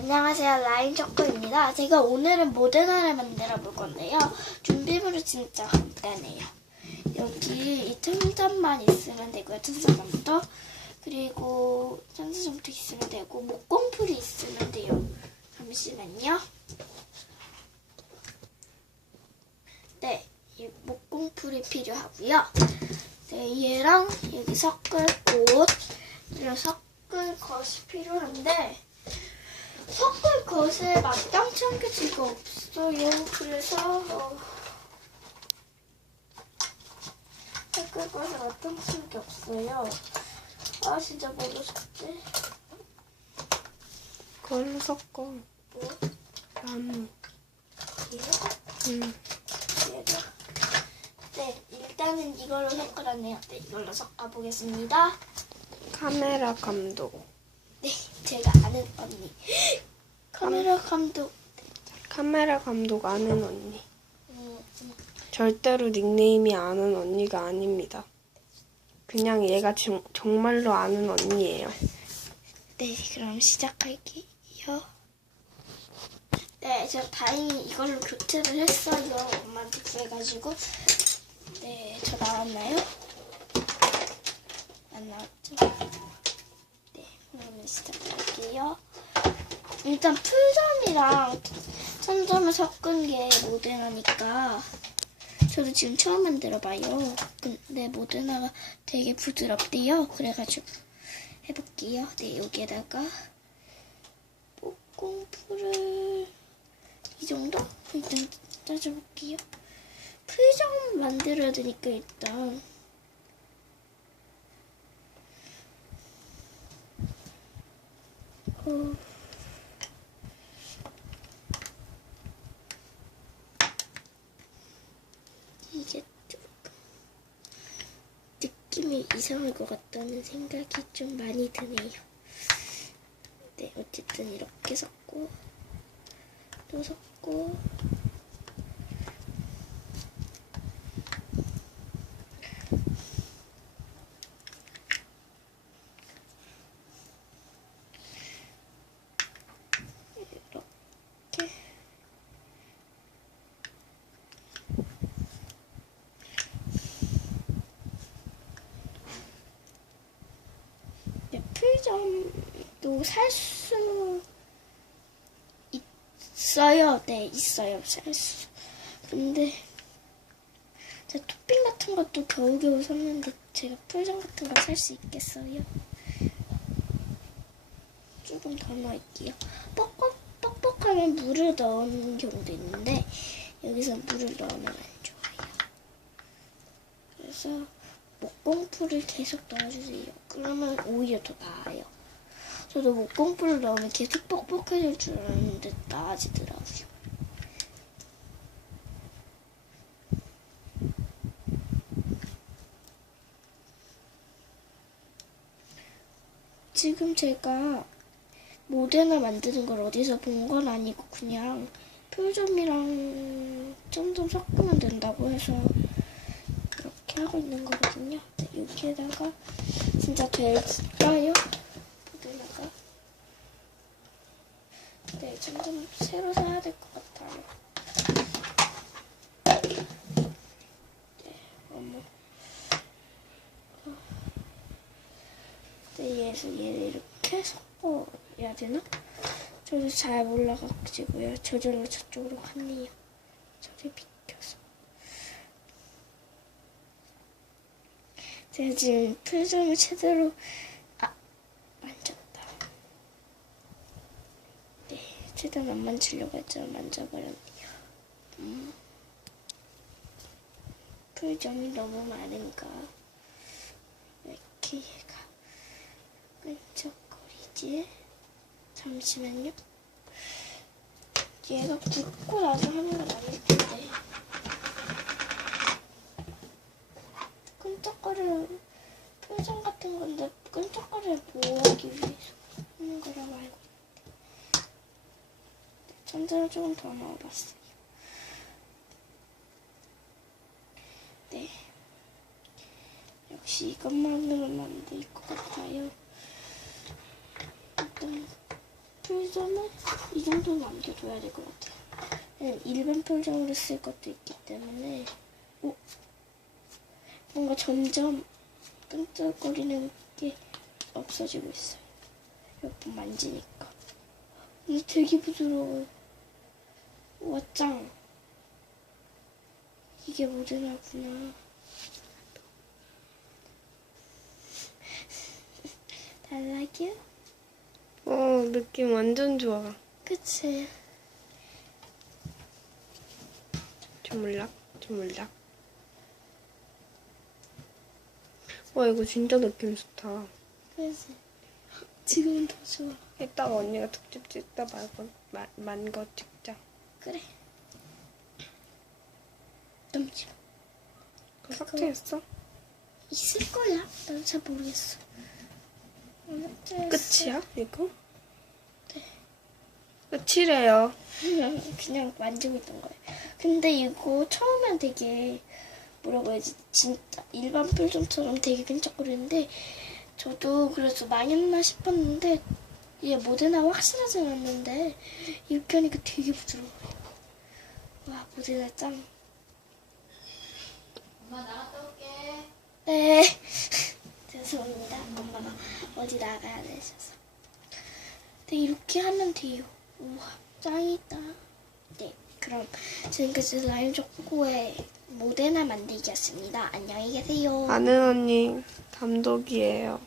안녕하세요. 라인 초코입니다. 제가 오늘은 모델하를 만들어 볼 건데요. 준비물은 진짜 간단해요. 여기 이 천점만 있으면 되고요. 천점부터 그리고 천점부터 있으면 되고 목공풀이 있으면 돼요. 잠시만요. 네, 이 목공풀이 필요하고요. 네, 얘랑 여기 섞을 꽃, 그리고 섞을 것이 필요한데 섞을 것에 마땅치 않게 지금 없어요. 그래서 어, 섞을 것에 마땅치 않게 없어요. 아 진짜 뭐로 섞지? 그걸로 섞어. 뭐? 나무. 이거? 응. 얘가? 네, 일단은 이걸로 섞으라네요. 네, 이걸로 섞어보겠습니다. 카메라 감독. 네, 제가 아는 언니. 카메라 감독. 카메라 감독 아는 언니. 절대로 닉네임이 아는 언니가 아닙니다. 그냥 얘가 정, 정말로 아는 언니예요. 네, 그럼 시작할게요. 네, 저 다행히 이걸로 교체를 했어요. 엄마한테 구해가지고. 네, 저 나왔나요? 안 나왔죠? 네, 그러면 시작할게요. 일단 풀점이랑 천점을 섞은 게 모데나니까 저도 지금 처음 만들어봐요. 근데 모데나가 되게 부드럽대요. 그래가지고 해볼게요. 네, 여기에다가 목공풀을 이 정도? 일단 짜줘볼게요. 풀점 만들어야 되니까 일단 어. 이게 조금 느낌이 이상할 것 같다는 생각이 좀 많이 드네요. 네, 어쨌든 이렇게 섞고 또 섞고 이렇게 네, 풀점도 살수 있어요. 네, 있어요. 살 수. 근데 제가 토핑 같은 것도 겨우겨우 샀는데 제가 풀점 같은 거 살 수 있겠어요? 조금 더 넣을게요. 뻑뻑, 뻑뻑하면 물을 넣는 경우도 있는데 여기서 물을 넣으면 안 좋아요. 그래서 목공풀을 계속 넣어주세요. 그러면 오히려 더 나아요. 저도 목공풀을 넣으면 계속 뻑뻑해질 줄 알았는데 나아지더라고요. 지금 제가 모델을 만드는 걸 어디서 본 건 아니고 그냥 표점이랑 점점 섞으면 된다고 해서 이렇게 하고 있는 거거든요. 네, 여기에다가 진짜 될까요? 모델가 네, 점점 새로 사야 될 것 같아요. 네, 어머. 네, 얘에서 얘를 이렇게 섞어야 되나? 저도 잘 몰라가지고요. 저절로 저쪽으로 갔네요. 저를 비켜서. 제가 지금 표정을 제대로 아 만졌다. 네, 최대한 안 만지려고 했지만 만져버렸네요. 음. 표정이 너무 많은가? 왜 이렇게 얘가 끈적거리지? 잠시만요. 얘가 붓고 나서 하는 건 아닐 텐데. 끈적거리는 표정 같은 건데 끈적거리를 보호하기 위해서 하는 거라고 알고 있는데. 조금 더 넣어봤어요. 네. 역시 이것만으로는 안 될 것 같아요. 일단 풀 표정을 이 정도는 남겨줘야 될 것 같아요. 네, 일반 표정으로 쓸 것도 있기 때문에 오, 뭔가 점점 끈적거리는 게 없어지고 있어요. 몇 번 만지니까. 근데 되게 부드러워요. 우와 짱. 이게 모데나구나. 달라요? 어, 느낌 완전 좋아. 그치? 주물락, 주물락. 와, 이거 진짜 느낌 좋다. 그치? 지금은 더 좋아. 이따가 언니가 특집 찍다 말고, 만, 만거 찍자. 그래. 넘치고. 그거 삭제했어? 있을 거야. 난 잘 모르겠어. 삭제했어. 끝이야, 이거? 끝이래요. 그냥 만지고 있던 거예요. 근데 이거 처음엔 되게 뭐라고 해야지 진짜 일반 표정처럼 되게 끈적거리는데 저도 그래서 많이 했나 싶었는데 얘 모데나 확실하진 않는데 이렇게 하니까 되게 부드러워요. 와 모데나 짱. 엄마 나갔다 올게. 네. 죄송합니다. 엄마가 어디 나가야 되셔서. 네, 이렇게 하면 돼요. 우와, 짱이다. 네, 그럼 지금까지 라임 초코의 모데나 만들기였습니다. 안녕히 계세요. 아는 언니 감독이에요.